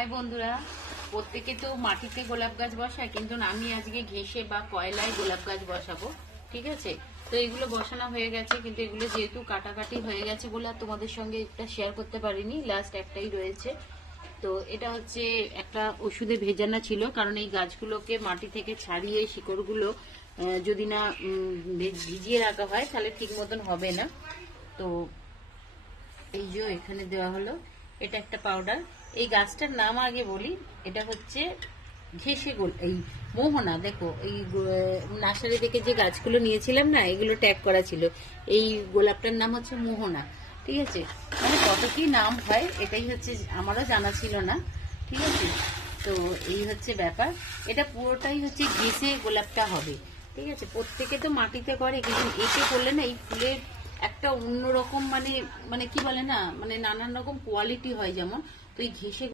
High বন্ধুরা, প্রত্যেকে তো মাটিতে গোলাপ গাছ বসায়, কিন্তু আমি আজকে ঘেঁষে বা কয়লায় গোলাপ গাছ বসাবো। ঠিক আছে, তো এগুলো বসানো হয়ে গেছে, কিন্তু এগুলো যেহেতু কাটাকাটি হয়ে গেছে বলে আর তোমাদের সঙ্গে এটা শেয়ার করতে পারিনি, লাস্ট একটাই রয়েছে। তো এটা হচ্ছে একটা ওষুধে ভেজানো ছিল, কারণ এই গাছগুলোকে মাটি থেকে ছাড়িয়ে শিকড়গুলো যদি না ভিজিয়ে রাখা হয় তাহলে ঠিক মতন হবে না। তো এই যে এখানে দেওয়া হলো, এটা একটা পাউডার। এই গাছটার নাম আগে বলি, এটা হচ্ছে ঘেঁষে এই মোহনা। দেখো এই নার্সারি থেকে যে গাছগুলো নিয়েছিলাম না, এগুলো ট্যাগ করা ছিল। এই গোলাপটার নাম হচ্ছে মোহনা। ঠিক আছে, মানে কত কি নাম হয় এটাই হচ্ছে আমারও জানা ছিল না। ঠিক আছে, তো এই হচ্ছে ব্যাপার। এটা পুরোটাই হচ্ছে ঘেঁষে গোলাপটা হবে। ঠিক আছে, প্রত্যেকে তো মাটিতে করে, কিন্তু এতে করলে না এই ফুলের একটা অন্যরকম মানে মানে কি বলে না, মানে নানান রকম কোয়ালিটি হয় যেমন। তো এই ঘেঁষে